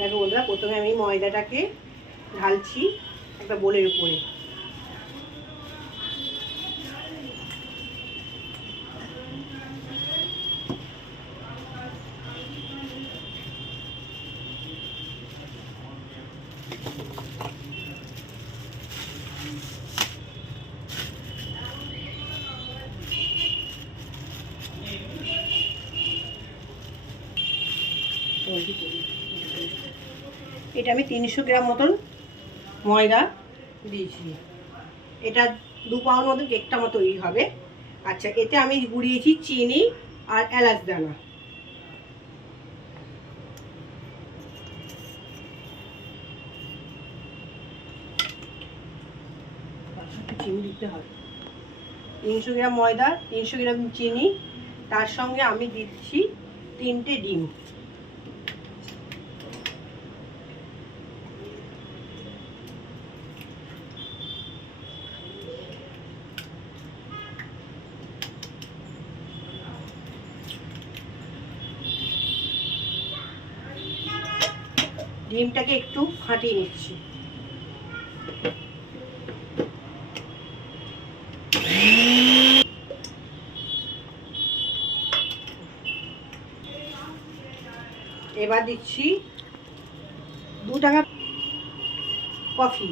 দেখো বন্ধুরা, প্রথমে আমি ময়দাটাকে ঢালছি একটা বোলের উপরে। এটা আমি 300 গ্রাম মতন ময়দা দিয়েছি। এটা 2 পাউন্ড মতো কেকটা আমার তৈরি হবে। আচ্ছা, এতে আমি গুঁড়িয়েছি চিনি আর এলাচ দানা। চিনি দিতে হবে। 300 গ্রাম ময়দা, 300 গ্রাম চিনি, তার সঙ্গে আমি দিচ্ছি 3টে ডিম। ডিমটাকে একটু ফাটিয়ে নিচ্ছি। এবার দিচ্ছি 2 টাকা কফি।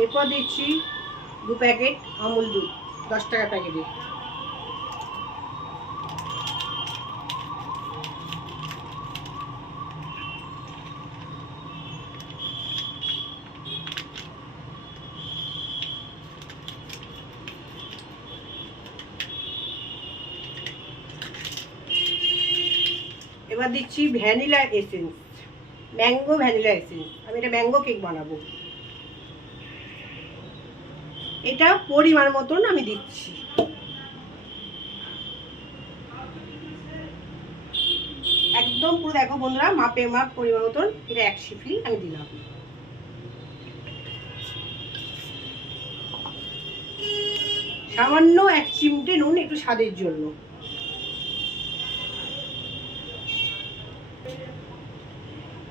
এরপর দিচ্ছি 2 প্যাকেট আমুল দুধ, 10 টাকা প্যাকেটে। এবার দিচ্ছি vanilla essence, mango vanilla essence. আমি এটা ম্যাঙ্গো কেক বানাবো। এটা পরিমাণ মতন আমি দিচ্ছি। একদম পুরো দেখো বন্ধুরা, মাপে মাপ পরিমাণ মতন এটা 1 শিফি আমি দিলাম। সামান্য 1 চিমটে নুন, একটু স্বাদের জন্য।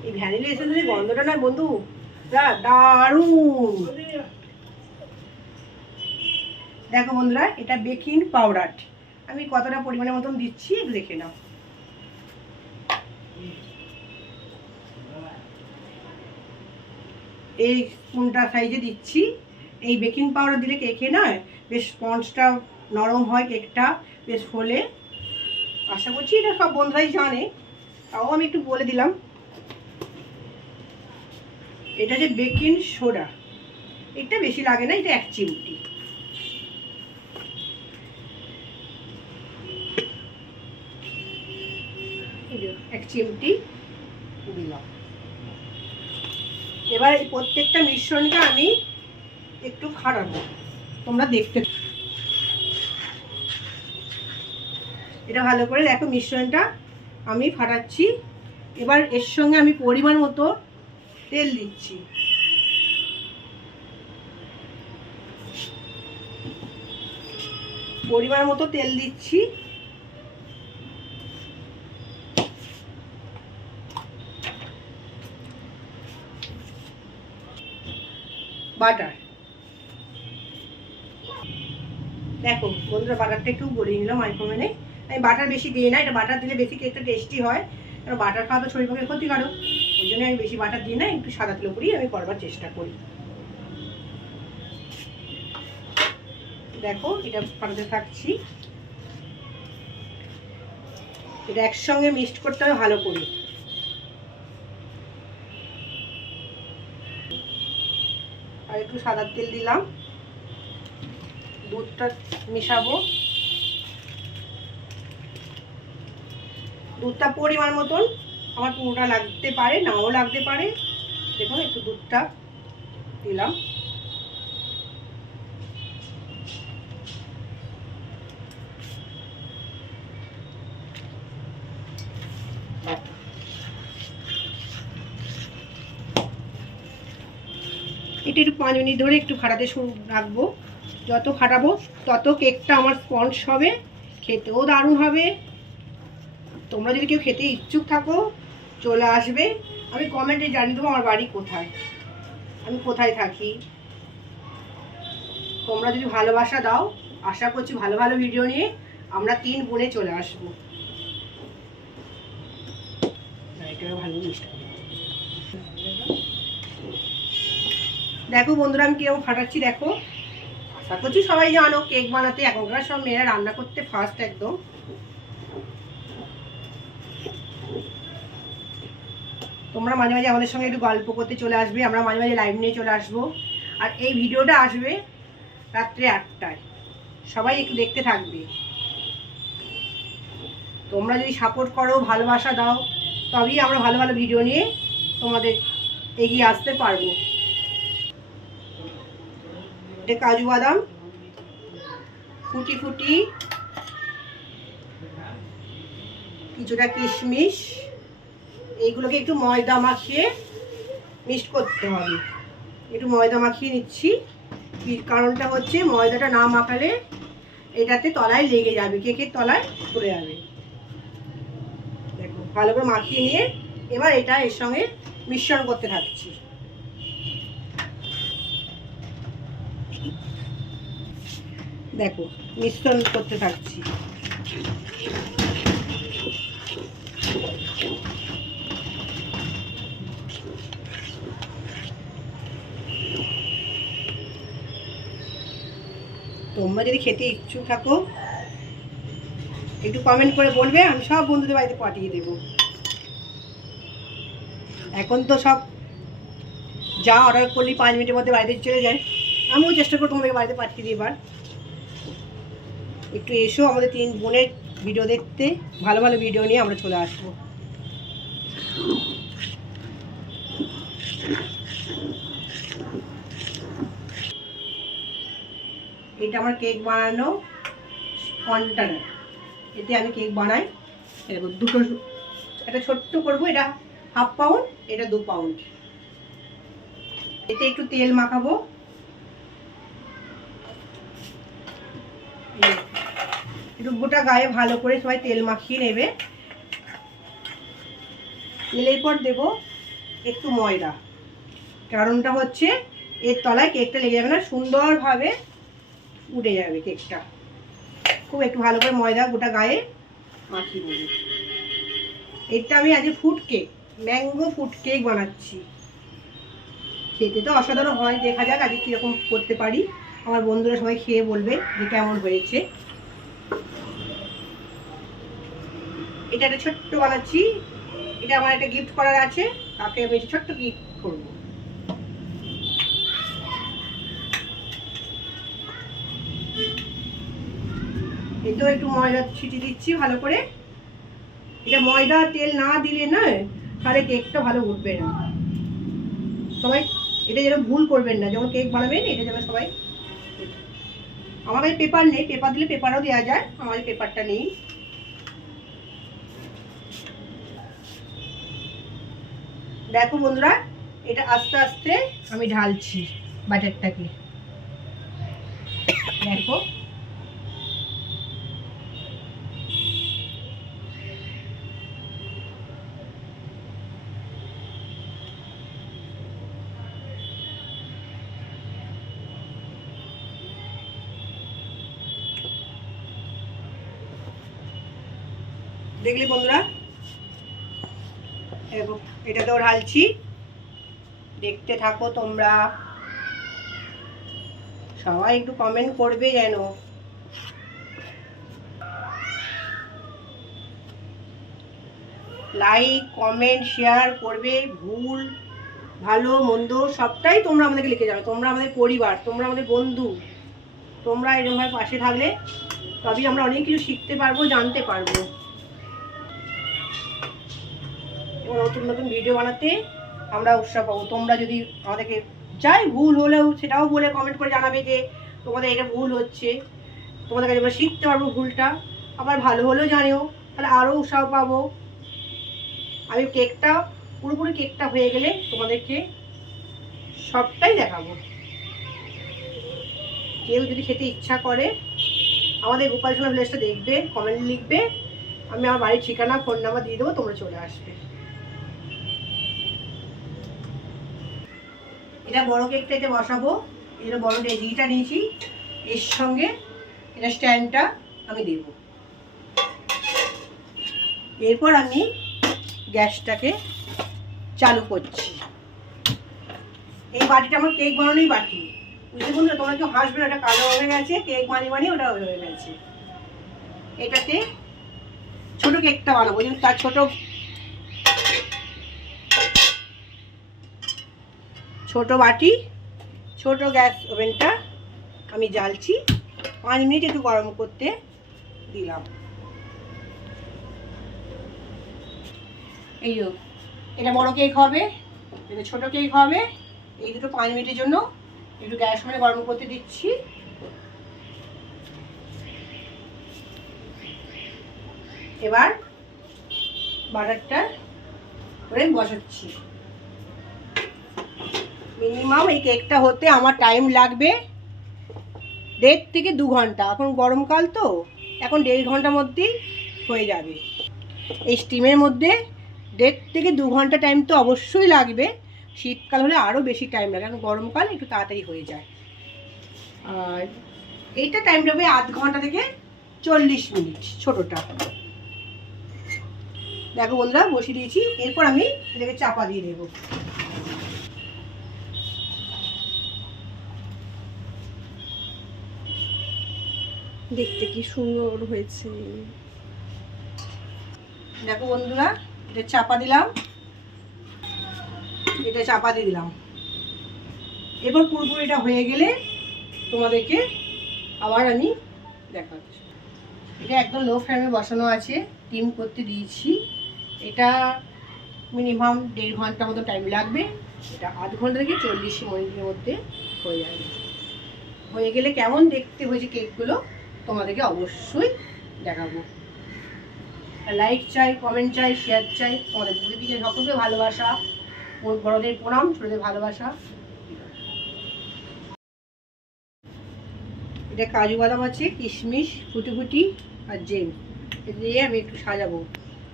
এই ভ্যানিলা এসেন্সের গন্ধটা না বন্ধু দারুণ। দেখো বন্ধুরা, এটা বেকিং পাউডার আমি কতটা পরিমাণের মতন দিচ্ছি একটু দেখে নাও। এই স্পুনটা সাইজে দিচ্ছি। এই বেকিং পাউডার দিলে কেকে নয় বেশ স্পঞ্জটা নরম হয়, কেকটা বেশ ফোলে। আশা করছি এটা সব বন্ধুরাই জানে, তাও আমি একটু বলে দিলাম। এটা যে বেকিং সোডা, এটা বেশি লাগে না, এটা 1 চিমটি। এক চিমটি দিলাম। এবার এই প্রত্যেকটা মিশ্রণটা আমি একটু ফাটাবো, তোমরা দেখতে। এটা ভালো করে দেখো, মিশ্রণটা আমি ফাটাচ্ছি। এবার এর সঙ্গে আমি পরিমাণ মতো তেল দিচ্ছি। পরিমাণ মতো তেল দিচ্ছি। বাটার, দেখো বন্ধুরা, বাটারটা একটু গড়িয়ে নিলাম মাইক্রোওভেনে। আমি বাটার বেশি দিই না, এটা বাটার দিলে বেশি কেকটা টেস্টি হয়। কারণ বাটার খাওয়া তো শরীর পক্ষে ক্ষতিকারক, ওই জন্য আমি বেশি বাটার দিই না, একটু সাদা তেল করেই আমি করবার চেষ্টা করি। দেখো এটা ফাটাতে থাকছি। এটা একসঙ্গে মিক্সড করতে হবে ভালো করে। আর একটু সাদা তেল দিলাম। দুধটা মেশাবো। দুধটা পরিমাণ মতন, আমার পুরোটা লাগতে পারে, নাও লাগতে পারে। দেখুন একটু দুধটা দিলাম। এটা একটু 5 মিনিট ধরে একটু ফাটাতে রাখবো। যত ফাটাবো তত কেকটা আমার স্পঞ্জ হবে খেতেও দারুণ হবে। তোমরা যদি কেউ খেতে ইচ্ছুক থাকো চলে আসবে। আমি কমেন্টে জানিয়ে দেবো আমার বাড়ি কোথায়, আমি কোথায় থাকি। তোমরা যদি ভালোবাসা দাও আশা করছি ভালো ভালো ভিডিও নিয়ে আমরা 3 বোনে চলে আসবো। ভালো দেখো বন্ধুরা আমি কিরকম ফাটাচ্ছি দেখো। আশা করছি সবাই জানো কেক বানাতে এখনকার সব মেয়েরা রান্না করতে ফার্স্ট একদম। তোমরা মাঝে মাঝে আমাদের সঙ্গে একটু গল্প করতে চলে আসবে, আমরা মাঝে মাঝে লাইভ নিয়ে চলে আসবো। আর এই ভিডিওটা আসবে রাত্রে 8টায়, সবাই একটু দেখতে থাকবে। তোমরা যদি সাপোর্ট করো ভালোবাসা দাও তবেই আমরা ভালো ভালো ভিডিও নিয়ে তোমাদের এগিয়ে আসতে পারবো। এটা কাজু বাদাম ফুটি ফুটি, কিছুটা কিশমিশ, এইগুলোকে একটু ময়দা মাখিয়ে মিক্সড করতে হবে। একটু ময়দা মাখিয়ে নিচ্ছি, কারণটা হচ্ছে ময়দাটা না মাখালে এটাতে তলায় লেগে যাবে, কেকের তলায় পড়ে যাবে। দেখো ভালো করে মাখিয়ে নিয়ে এবার এটা এর সঙ্গে মিশ্রণ করতে থাকছি। দেখো মিশ্রণ করতে থাকছি। তোমরা যদি খেতে ইচ্ছুক থাকো একটু কমেন্ট করে বলবে, আমি সব বন্ধুদের বাড়িতে পাঠিয়ে দেব। এখন তো সব যা অর্ডার করলি 5 মিনিটের মধ্যে বাড়িতে চলে যায়। আমিও চেষ্টা করবো তোমাদের বাড়িতে পাঠিয়ে দিই। এবার একটু এসো আমাদের 3 বোনের ভিডিও দেখতে, ভালো ভালো ভিডিও নিয়ে আমরা চলে আসবো। এটা আমার কেক বানানো কন্টেনার, এতে আমি কেক বানাই। এরকম দুটো, একটা ছোট্ট করবো, এটা 1/2 পাউন্ড, এটা 2 পাউন্ড। এতে একটু তেল মাখাবো, একটু গোটা গায়ে ভালো করে সবাই তেল মাখিয়ে নেবে। তেলের পর দেব একটু ময়দা, কারণটা হচ্ছে এর তলায় কেকটা লেগে যাবে না, সুন্দরভাবে উঠে যাবে কেকটা। খুব একটু ভালো করে ময়দা গোটা গায়ে মাখিয়ে নেবে। এটা আমি আজকে food cake, mango food cake বানাচ্ছি। খেতে তো অসাধারণ হয়, দেখা যাক আজকে কীরকম করতে পারি। আমার বন্ধুরা সবাই খেয়ে বলবে যে কেমন হয়েছে। এটা একটা ছোট্ট বানাচ্ছি, এটা আমার একটা গিফট করার আছে, তাকে আমি একটা ছোট্ট গিফট করবো। এতেও একটু ময়দা ছিটিয়ে দিচ্ছি ভালো করে। এটা ময়দা তেল না দিলে না তাহলে কেকটা ভালো উঠবে না। সবাই এটা যেন ভুল করবেন না, যখন কেক বানাবেন এটা যেন সবাই। আমাদের পেপার নেই, পেপার দিলে পেপারও দেওয়া যায়, আমাদের পেপারটা নেই। দেখো বন্ধুরা এটা আস্তে আস্তে আমি ঢালছি ব্যাটারটাকে। দেখো দেখলি বন্ধুরা, এরকম এটাতেও ঢালছি, দেখতে থাকো তোমরা। সবাই একটু কমেন্ট করবে যেন। লাইক কমেন্ট শেয়ার করবে, ভুল ভালো মন্দ সবটাই তোমরা আমাদেরকে লিখে যাবে। তোমরা আমাদের পরিবার, তোমরা আমাদের বন্ধু, তোমরা এরকমভাবে পাশে থাকলে তবেই আমরা অনেক কিছু শিখতে পারবো, জানতে পারবো। নতুন নতুন ভিডিও বানাতে আমরা উৎসাহ পাবো। তোমরা যদি আমাদেরকে যাই ভুল হলেও সেটাও বলে কমেন্ট করে জানাবে যে তোমাদের এটা ভুল হচ্ছে, তোমাদের কাছে আমরা শিখতে পারবো ভুলটা। আবার ভালো হলেও জানিও, তাহলে আরও উৎসাহ পাবো। আমি কেকটা পুরোপুরি কেকটা হয়ে গেলে তোমাদেরকে সবটাই দেখাবো। কেউ যদি খেতে ইচ্ছা করে আমাদের গোপালসোনা ভিলেজটা দেখবে, কমেন্ট লিখবে, আমি আমার বাড়ির ঠিকানা ফোন নাম্বার দিয়ে দেবো, তোমরা চলে আসবে। এটা বড় কেকটা এতে বসাবো। এটা বড় ডেজিটা নিয়েছি, এর সঙ্গে এটা স্ট্যান্ডটা আমি দেব। এরপর আমি গ্যাসটাকে চালু করছি। এই বাটিটা আমার কেক বানানোই বাটি, বুঝতে বন্ধুরা, তোমরা কেউ হাসবে না, এটা কালো হয়ে গেছে, কেক বানিয়ে ওটা হয়ে গেছে। এটাতে ছোট কেকটা বানাবো, তার ছোট বাটি, ছোট গ্যাস ওভেনটা আমি জ্বালছি। 5 মিনিট একটু গরম করতে দিলাম। এই এটা বড় কেক হবে, এটা ছোট কেক হবে। এই দুটো 5 মিনিটের জন্য একটু গ্যাস ওভেনে গরম করতে দিচ্ছি। এবার বাটারটা করে বসাচ্ছি। মিনিমাম এই কেকটা হতে আমার টাইম লাগবে 1.5 থেকে 2 ঘন্টা। এখন গরমকাল তো, এখন 1.5 ঘন্টার মধ্যেই হয়ে যাবে। এই স্টিমের মধ্যে 1.5 থেকে 2 ঘন্টা টাইম তো অবশ্যই লাগবে। শীতকাল হলে আরও বেশি টাইম লাগে, কারণ গরমকাল একটু তাড়াতাড়ি হয়ে যায়। আর এইটা টাইম লাগবে আধ ঘন্টা থেকে 40 মিনিট ছোটোটা। দেখো বন্ধুরা, বসিয়ে দিয়েছি। এরপর আমি এটাকে চাপা দিয়ে দেবো। দেখতে কি সুন্দর হয়েছে। দেখো বন্ধুরা, এটা চাপা দিলাম, এটা চাপা দিয়ে দিলাম। এবার পুরোপুরি এটা হয়ে গেলে তোমাদেরকে আবার আমি দেখাচ্ছি। এটা একদম লো ফ্লেমে বসানো আছে, স্টিম করতে দিয়েছি। এটা মিনিমাম 1.5 ঘন্টা মতো টাইম লাগবে। এটা আধ ঘন্টা থেকে 40 মিনিটের মধ্যে হয়ে যাবে। হয়ে গেলে কেমন দেখতে হয়েছে কেকগুলো তোমাদেরকে অবশ্যই দেখাবো। লাইক চাই, কমেন্ট চাই, শেয়ার চাই। তোমাদের দিকে সকলকে ভালোবাসা, বড়দের প্রণাম, ছোটদের ভালোবাসা। এটা কাজু বাদাম আছে, কিশমিশ, ফুটি আর জেম, এটা দিয়ে আমি একটু সাজাবো।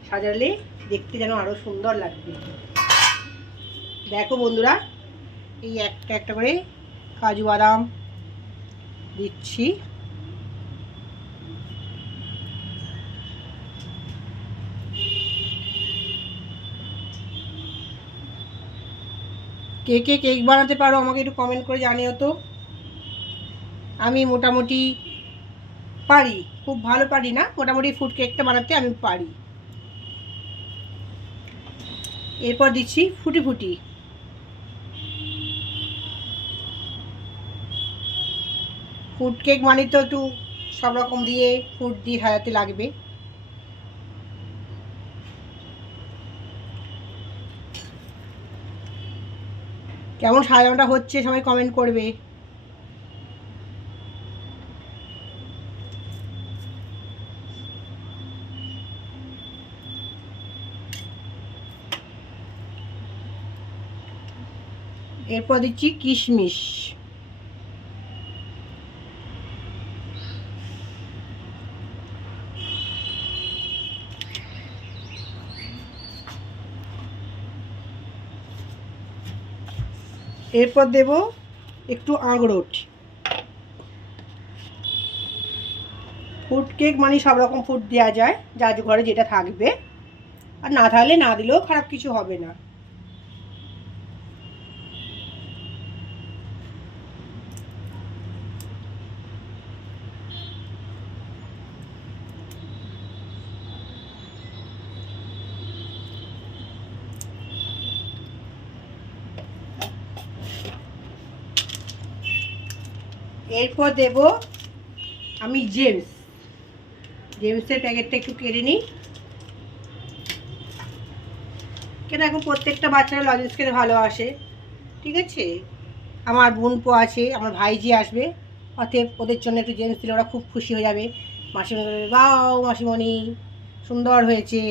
সাজালে দেখতে যেন আরও সুন্দর লাগবে। দেখো বন্ধুরা, এই একটা একটা করে কাজু বাদাম দিচ্ছি। কে কে কেক বানাতে পারো আমাকে একটু কমেন্ট করে জানিও তো। আমি মোটামুটি পারি, খুব ভালো পারি না, মোটামুটি ফুড কেকটা বানাতে আমি পারি। এরপর দিচ্ছি ফুটি ফুড কেক মানে তো একটু সব রকম দিয়ে ফুড দিয়ে সাজাতে লাগবে। কেমন সাজানোটা হচ্ছে সবাই কমেন্ট করবে। এরপর দিচ্ছি কিশমিশ। এরপর দেব একটু আখরোট। ফুড কেক মানে সব রকম ফুড দেওয়া যায়, যার ঘরে যেটা থাকবে। আর না থাকলে না দিলেও খারাপ কিছু হবে না। এরপর দেব আমি জেমসের প্যাকেটটা একটু কেটে নিই। কেন এখন প্রত্যেকটা বাচ্চারা লজেন্স খেতে ভালোবাসে, ঠিক আছে। আমার বোনপো আছে, আমার ভাইজি আসবে, অতএব ওদের জন্য একটু জেমস দিলে ওরা খুব খুশি হয়ে যাবে। মাসিমণি বলবে, বাও মাসিমণি সুন্দর হয়েছে।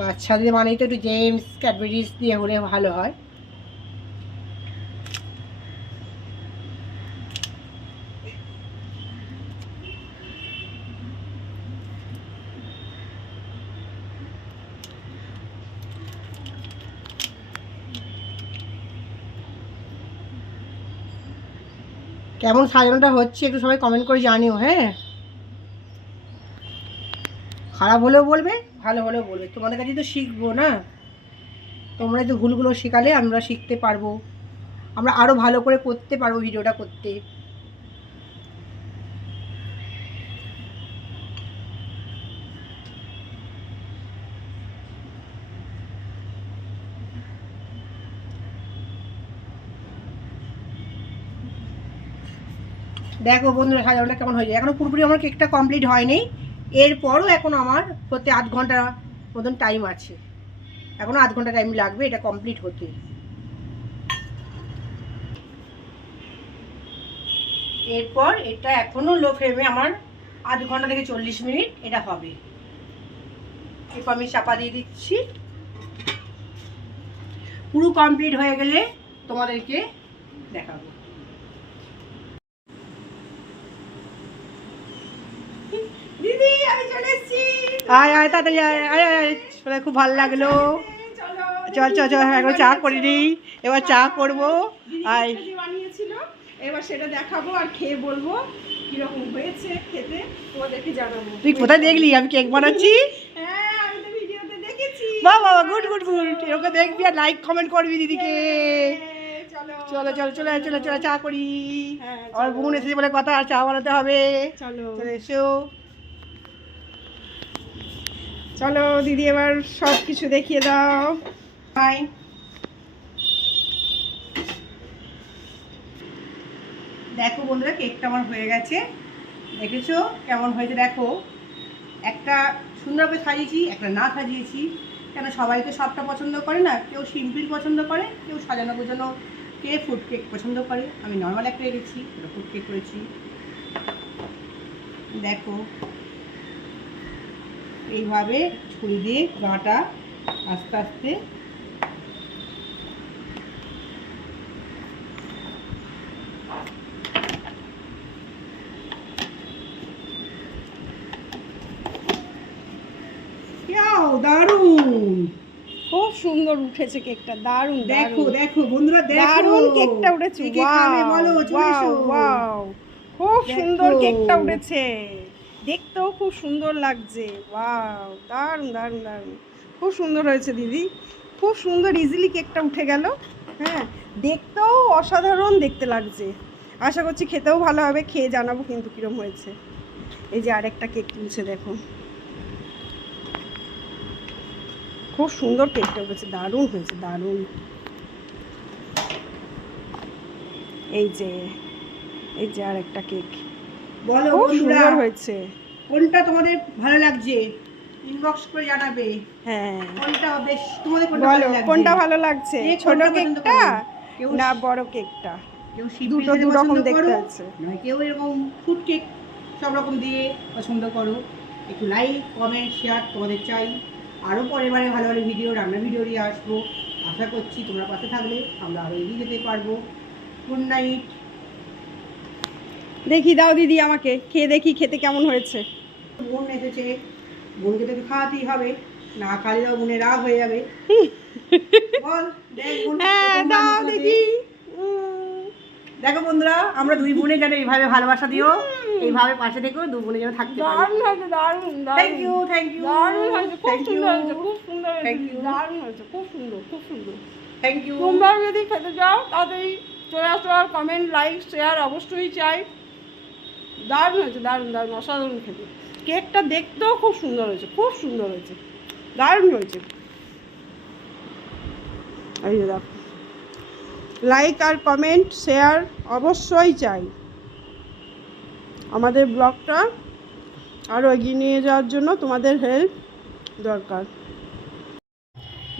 বাচ্চাদের মানেই তো একটু জেমস ক্যাডবেরিজ দিয়ে হলে ভালো হয়। কেমন সাজানোটা হচ্ছে একটু সবাই কমেন্ট করে জানিও। হ্যাঁ, খারাপ হলেও বলবে, ভালো হলেও বলবে, তোমাদের কাছে তো শিখবো না। তোমরা তো ভুলগুলো শেখালে আমরা শিখতে পারবো, আমরা আরও ভালো করে করতে পারবো ভিডিওটা করতে। দেখো বন্ধুরা সাজানোটা কেমন হয়েছে। এখনও পুরোপুরি আমার কেকটা কমপ্লিট হয়নি, এরপরও এখন আমার হতে 8 ঘন্টা মতন টাইম আছে, এখনও 8 ঘন্টা টাইম লাগবে এটা কমপ্লিট হতে। এরপর এটা এখনও লো ফ্লেমে আমার 8 ঘন্টা থেকে 40 মিনিট এটা হবে। এরপর আমি চাপা দিয়ে দিচ্ছি, পুরো কমপ্লিট হয়ে গেলে তোমাদেরকে দেখাবো। দিদি আমি চলে এসেছি, আয় আয় তাড়াতাড়ি আয় আয় আয়, শুনে খুব ভালো লাগলো। চল চল চল, এখন চা করে নিই, এবার চা করবো। আয়, বানিয়েছিল, এবার সেটা দেখাবো আর খেয়ে বলবো কিরকম হয়েছে খেতে, তোমাদেরকে জানাবো। তুই কোথায় দেখলি আমি কেক বানাচ্ছি? হ্যাঁ, আমি তো ভিডিওতে দেখেছি। বাহ বাবা, গুড গুড গুড, এরকম দেখবি আর লাইক কমেন্ট করবি দিদিকে। চলো চলো চলো চলে চলে চলে চা করি। হ্যাঁ, আমার বোন এসেছে বলে কথা, আর চা বানাতে হবে। চলো চলে এসো। চলো দিদি, এবার সব কিছু দেখিয়ে দাও। হাই, দেখো বন্ধুরা কেকটা আমার হয়ে গেছে, দেখেছো কেমন হয়েছে? দেখো একটা সুন্দর করে সাজিয়েছি, একটা না সাজিয়েছি, কেন সবাই তো সবটা পছন্দ করে না, কেউ সিম্পল পছন্দ করে, কেউ সাজানো গোছানো, কে ফুড কেক পছন্দ করে। আমি নর্মাল একটা রেখেছি, ফুড কেক করেছি। দেখো এইভাবে ছুরি দিয়ে গাটা আস্তে আস্তে দারুন, খুব সুন্দর উঠেছে কেকটা, দারুন। দেখো দেখো বন্ধুরা, দেখো দারুন কেকটা উঠেছে। কে কে খাবে বলো, চলে এসো। ওয়াও, খুব দেখো। সুন্দর কেকটা উঠেছে, দেখতেও খুব সুন্দর লাগছে। ওয়াও, দারুন দারুন দারুন, খুব সুন্দর হয়েছে দিদি, খুব সুন্দর ইজিলি কেকটা উঠে গেল। হ্যাঁ, দেখতেও অসাধারণ দেখতে লাগছে। আশা করছি খেতেও ভালো হবে, খেয়ে জানাবো কিন্তু কিরম হয়েছে। এই যে আরেকটা কেক তুলছে, দেখো খুব সুন্দর কেকটা উঠেছে, দারুণ হয়েছে, দারুণ। এই যে আর একটা কেক, বলো খুব বন্ধুরা সুন্দর হয়েছে। কোনটা তোমাদের ভালো লাগছে, ইনবক্স করে জানাবে। হ্যাঁ, কোনটা বেশ তোমাদের কোনটা বলো ভালো লাগছে? কোনটা ভালো লাগছে, কে ছোট কোনটা পছন্দ কেকটা করো? কেউ না বড় কেকটা? কেউ সিম্পল দুটো খেতে দু রকম পছন্দ দেখতে করো, আছে। নয় কেউ এরকম ফুড কেক সব রকম দিয়ে পছন্দ করো। একটু লাইক কমেন্ট শেয়ার তোমাদের চাই, আরও পরের বারে ভালো ভালো ভিডিও, রান্না ভিডিও নিয়ে আসবো। আশা করছি তোমরা পাশে থাকলে আমরা আরও এগিয়ে যেতে পারবো। Good night. দেখি দাও দিদি, আমাকে খেয়ে দেখি খেতে কেমন হয়েছে। বোন এসেছে, বোনকে তো একটু খাওয়াতেই হবে, না খাওয়ালেও বোনের রাগ হয়ে যাবে। বল দেখ বোন, হ্যাঁ প্রথমবার দাও মুখ লাগছে। দেখি। দেখো বন্ধুরা, আমরা দুই বোনে যেন এইভাবে ভালোবাসা দিও, এইভাবে পাশে থেকেও দু বোনে যেন থাকতে পারি। দারুণ হয়েছে, দারুণ থ্যাংক ইউ থ্যাংক ইউ দারুণ হয়েছে, খুব থ্যাংক ইউ সুন্দর হয়েছে, খুব সুন্দর Thank হয়েছে, you. দারুণ হয়েছে, খুব সুন্দর, খুব সুন্দর। Thank you. তোমরাও যদি খেতে চাও তাড়াতাড়ি চলে আসো, আর কমেন্ট লাইক শেয়ার অবশ্যই চাই। দারুণ হয়েছে, দারুণ দারুণ, অসাধারণ খেতে। কেকটা দেখতেও খুব সুন্দর হয়েছে, খুব সুন্দর হয়েছে, দারুণ হয়েছে। এই যে দেখো, লাইক আর কমেন্ট শেয়ার অবশ্যই চাই। আমাদের ব্লগটা আরও এগিয়ে নিয়ে যাওয়ার জন্য তোমাদের হেল্প দরকার।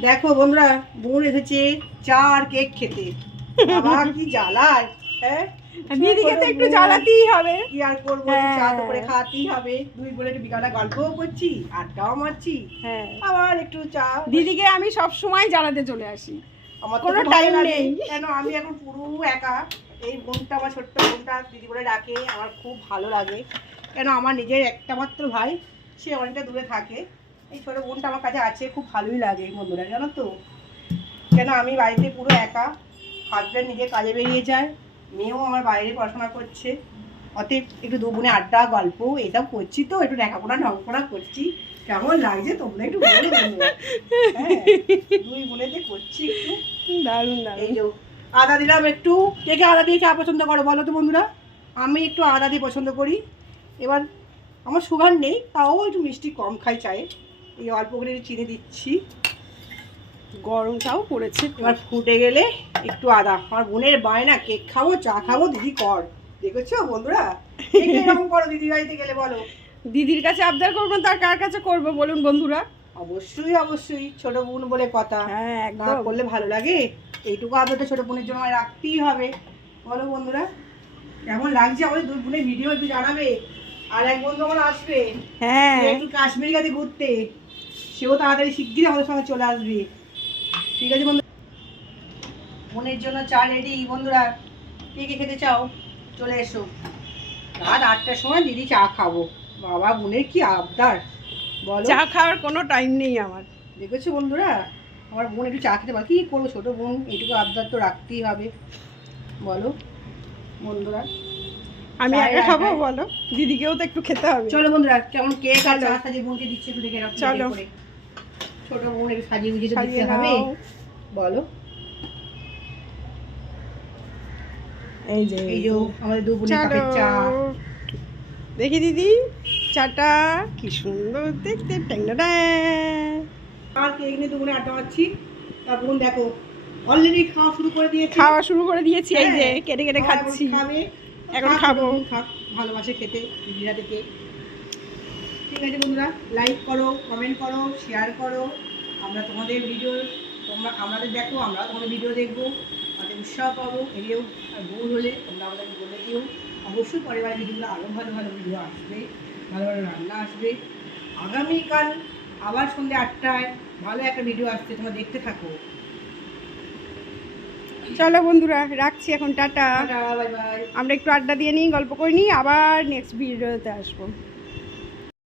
দেখো বন্ধুরা, বোন এসেছে চা আর কেক খেতে। বাবা কি জ্বালায়, হ্যাঁ দিদিকে তো একটু জ্বালাতেই হবে। কি আর করবো, হ্যাঁ। চা তো করে খাওয়াতেই হবে। দুই বোনে একটু বিকালে গল্পও করছি, আড্ডাও মারছি, হ্যাঁ, আবার একটু চা। দিদিকে আমি সব সময় জ্বালাতে চলে আসি, আমার তো কোনো খুব ভালো time লাগে, নেই। কেন আমি এখন পুরো একা। এই বোনটা, আমার ছোট্ট বোনটা দিদি বলে ডাকে, আমার খুব ভালো লাগে। কেন আমার নিজের একটা মাত্র ভাই, সে অনেকটা দূরে থাকে, এই ছোটো বোনটা আমার কাছে আছে, খুব ভালোই লাগে বন্ধুরা, জানো তো। কেন আমি বাড়িতে পুরো একা, হাজব্যান্ড নিজে কাজে বেরিয়ে যায়, মেয়েও আমার বাইরে পড়াশোনা করছে, অতএব একটু দু বোনে আড্ডা গল্প এসব করছি, তো একটু লেখাপড়া ঢংপড়া করছি। কেমন লাগছে তোমরা একটু বলো বন্ধুরা। হ্যাঁ, দুই বোনেতে করছি একটু। দারুণ এই দারুণ। যে আদা দিলাম একটু। কে কে আদা দিয়ে চা পছন্দ করো বলো তো বন্ধুরা? আমি একটু আদা দিয়ে পছন্দ করি। এবার আমার সুগার নেই, তাও একটু মিষ্টি কম খাই চায়ে। এই অল্প করে একটু চিনি দিচ্ছি। গরমটাও পড়েছে। এবার ফুটে গেলে একটু আদা। আমার বোনের বায়না কেক খাবো চা খাবো, দিদি কর। দেখেছো বন্ধুরা, কে কে এরকম করো দিদি বাড়িতে গেলে বলো? দিদির কাছে আবদার করবো, তার কার কাছে করবো বলুন বন্ধুরা? অবশ্যই অবশ্যই, ছোট বোন বলে কথা। হ্যাঁ না একদম। করলে ভালো লাগে? এইটুকু আদরটা ছোট বোনের জন্য আমায় রাখতেই হবে। বলো বন্ধুরা, কেমন লাগছে আমাদের দুই বোনের ভিডিও একটু জানাবে। আর এক বন্ধু আমার আসবে, হ্যাঁ সে একটু কাশ্মীর গেছে ঘুরতে, সেও তাড়াতাড়ি শিগগিরই আমাদের সঙ্গে চলে আসবে। ঠিক আছে বন্ধু, বোনের জন্য চা রেডি। বন্ধুরা, কে কে খেতে চাও চলে এসো। রাত 8টার সময় দিদি চা খাবো। বাবা, বোনের কি আবদার বলো। চা খাওয়ার কোনো টাইম নেই আমার। দেখেছো বন্ধুরা, আমার বোন একটু চা খেতে পারে, কি করবো ছোট বোন, এইটুকু আবদার তো রাখতেই হবে। বলো বন্ধুরা, আমি চায়ের একা খাবো আড্ডায়- বলো? দিদিকেও তো একটু খেতে হবে। চলো বন্ধুরা, কেমন কেক আর চলো। চা সাজিয়ে বোনকে দিচ্ছে একটু দেখে রাখো। চলো। ছোট বোন একটু সাজিয়ে গুজিয়ে তো সাজিয়ে দিতে হবে। নাও। বলো, এই যে এই যে আমাদের দু বোনের চলো কাপের চা। দেখি দিদি চাটা কি সুন্দর দেখতে। ট্যাংডা। আর কেক নিয়ে দু বোনে আড্ডা মারছি। তার বোন দেখো অলরেডি খাওয়া শুরু করে দিয়েছে। খাওয়া শুরু করে দিয়েছি, এই যে হ্যাঁ, কেটে কেটে খাওয়া খাচ্ছি। খাবে এখন খাক, খাবো। বোন খাক, ভালোবাসে খেতে দিদিরা থেকে। ঠিক আছে বন্ধুরা, লাইক করো, কমেন্ট করো, শেয়ার করো। আমরা তোমাদের ভিডিও, তোমরা আমাদের দেখো, আমরা তোমাদের ভিডিও দেখবো, আমাদের উৎসাহ পাবো। এরিয়েও আর ভুল হলে তোমরা আমাদেরকে বলে দিও। অবশ্যই পরিবারের ভিডিওগুলো আরও ভালো ভালো ভিডিও আসবে, ভালো ভালো রান্না আসবে। আগামীকাল আবার সন্ধ্যে 8টায় ভালো একটা ভিডিও আসছে, তোমরা দেখতে থাকো। চলো বন্ধুরা, রাখছি এখন, টাটা। Tata, bye bye. আমরা একটু আড্ডা দিয়ে নিই, গল্প করে নিই, আবার নেক্সট ভিডিওতে আসবো।